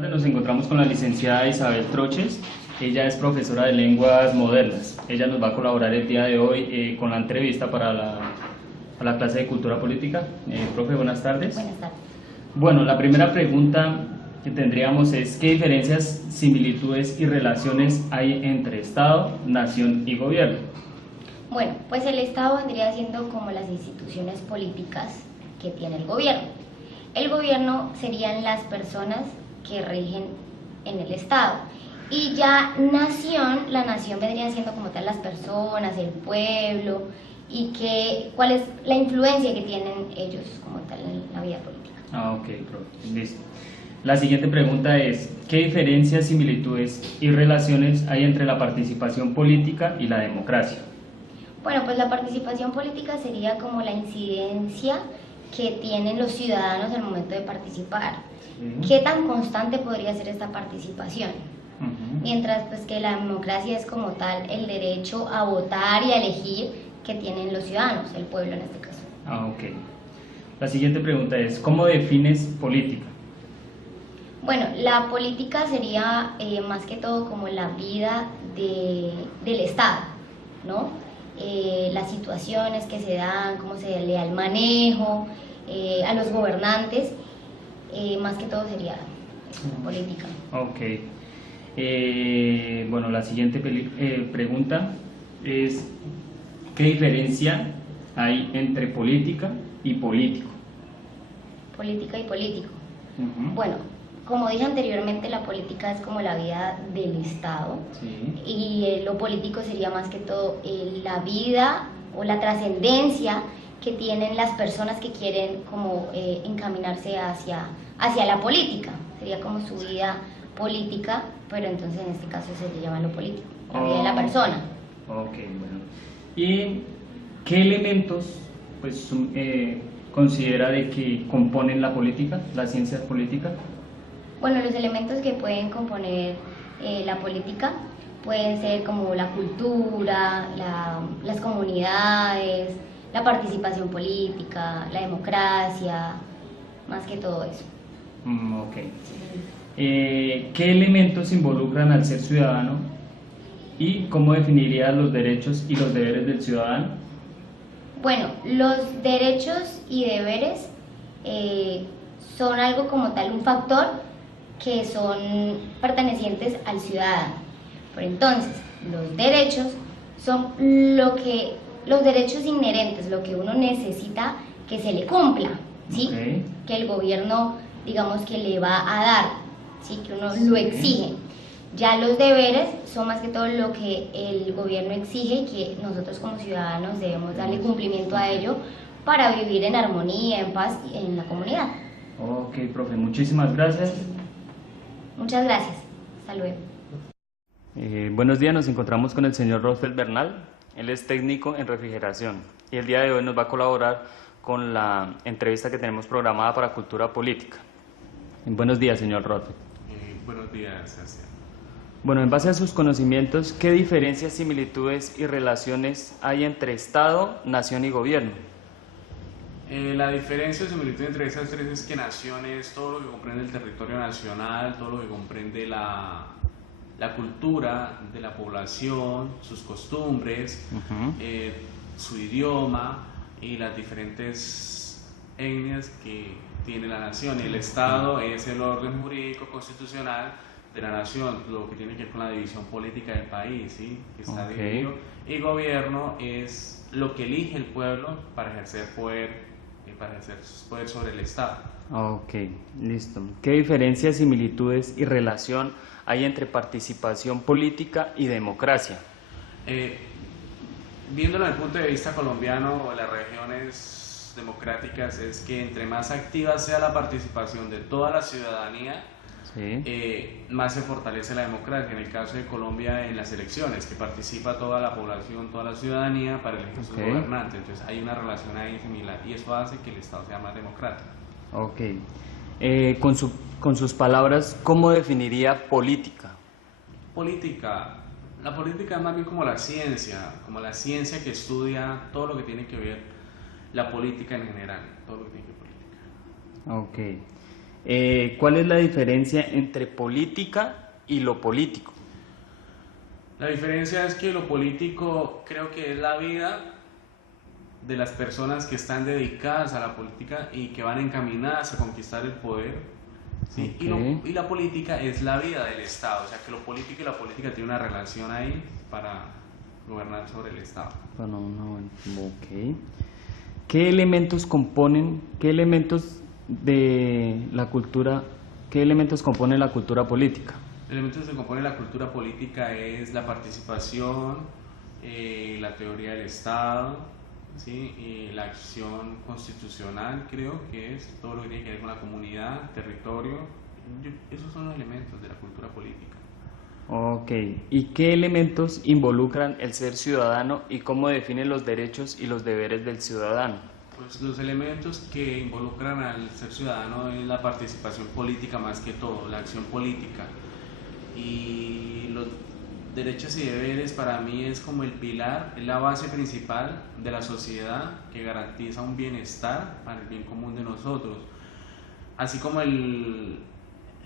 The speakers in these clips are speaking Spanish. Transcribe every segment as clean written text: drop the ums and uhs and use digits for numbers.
Nos encontramos con la licenciada Isabel Troches. Ella es profesora de lenguas modernas. Ella nos va a colaborar el día de hoy con la entrevista para la clase de cultura política. Profe, buenas tardes. Buenas tardes. Bueno, la primera pregunta que tendríamos es: ¿qué diferencias, similitudes y relaciones hay entre Estado, nación y gobierno? Bueno, pues el Estado vendría siendo como las instituciones políticas que tiene el gobierno. El gobierno serían las personas que rigen en el Estado. Y ya nación, la nación vendría siendo como tal las personas, el pueblo, y cuál es la influencia que tienen ellos como tal en la vida política. Ok, profe, listo. La siguiente pregunta es: ¿qué diferencias, similitudes y relaciones hay entre la participación política y la democracia? Bueno, pues la participación política sería como la incidencia que tienen los ciudadanos al momento de participar. ¿Qué tan constante podría ser esta participación? Mientras pues que la democracia es como tal el derecho a votar y a elegir que tienen los ciudadanos, el pueblo en este caso. Ok. La siguiente pregunta es: ¿cómo defines política? Bueno, la política sería más que todo como la vida del Estado, ¿no? Las situaciones que se dan, cómo se le da el manejo a los gobernantes, más que todo sería política. Ok. Bueno, la siguiente pregunta es: ¿qué diferencia hay entre política y político? Política y político. Bueno, como dije anteriormente, la política es como la vida del Estado. Sí. Y lo político sería más que todo la vida o la trascendencia que tienen las personas que quieren como encaminarse hacia la política. Sería como su vida política, pero entonces en este caso se le llama lo político, la vida de la persona. Ok, bueno. ¿Y qué elementos pues considera de que componen la política, la ciencia política? Bueno, los elementos que pueden componer la política pueden ser como la cultura, las comunidades, la participación política, la democracia, más que todo eso. Ok. ¿Qué elementos involucran al ser ciudadano y cómo definiría los derechos y los deberes del ciudadano? Bueno, los derechos y deberes son algo como tal, un factor que son pertenecientes al ciudadano. Pero entonces, los derechos son los derechos inherentes, lo que uno necesita que se le cumpla, ¿sí? Okay. Que el gobierno, digamos, que le va a dar, ¿sí? Que uno lo exige. Ya los deberes son más que todo lo que el gobierno exige y que nosotros como ciudadanos debemos darle cumplimiento a ello para vivir en armonía, en paz en la comunidad. Ok, profe, muchísimas gracias. Muchas gracias. Hasta luego. Buenos días, nos encontramos con el señor Rothfeld Bernal. Él es técnico en refrigeración y el día de hoy nos va a colaborar con la entrevista que tenemos programada para cultura política. Buenos días, señor Rothfeld. Buenos días, Sebastián. Bueno, en base a sus conocimientos, ¿qué diferencias, similitudes y relaciones hay entre Estado, nación y gobierno? La diferencia o similitud entre esas tres es que nación es todo lo que comprende el territorio nacional, todo lo que comprende la cultura de la población, sus costumbres, su idioma y las diferentes etnias que tiene la nación. Y el Estado es el orden jurídico constitucional de la nación, lo que tiene que ver con la división política del país, ¿sí? Que está dividido. Y gobierno es lo que elige el pueblo para ejercer poder sobre el Estado. Ok, listo. ¿Qué diferencias, similitudes y relación hay entre participación política y democracia? Viéndolo desde el punto de vista colombiano o de las regiones democráticas, es que entre más activa sea la participación de toda la ciudadanía, sí, más se fortalece la democracia. En el caso de Colombia, en las elecciones, que participa toda la población, toda la ciudadanía para elegir sus gobernantes. Entonces hay una relación ahí similar y eso hace que el Estado sea más democrático. Ok. Con sus palabras, ¿cómo definiría política? La política es más bien como la ciencia que estudia todo lo que tiene que ver la política en general, todo lo que tiene que ver política. Ok. ¿Cuál es la diferencia entre política y lo político? La diferencia es que lo político creo que es la vida de las personas que están dedicadas a la política y que van encaminadas a conquistar el poder, ¿sí? Okay. Y la política es la vida del Estado, o sea que lo político y la política tienen una relación ahí para gobernar sobre el Estado. Bueno, ok. ¿Qué elementos componen, qué elementos de la cultura, qué elementos componen la cultura política? Elementos que componen la cultura política es la participación, la teoría del Estado, ¿sí? Y la acción constitucional, creo que es todo lo que tiene que ver con la comunidad, territorio. Esos son los elementos de la cultura política. Ok, ¿y qué elementos involucran el ser ciudadano y cómo definen los derechos y los deberes del ciudadano? Pues los elementos que involucran al ser ciudadano es la participación política más que todo, la acción política. Y los derechos y deberes para mí es como el pilar, es la base principal de la sociedad que garantiza un bienestar para el bien común de nosotros. Así como el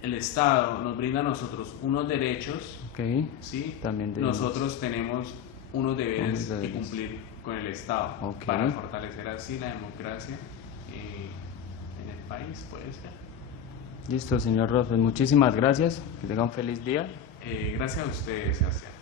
Estado nos brinda a nosotros unos derechos, Okay. ¿sí? También tenemos Nosotros tenemos unos deberes que cumplir con el Estado, Okay. para fortalecer así la democracia en el país, puede ser. Listo, señor Ross, muchísimas gracias, que tenga un feliz día. Gracias a ustedes, Sebastián.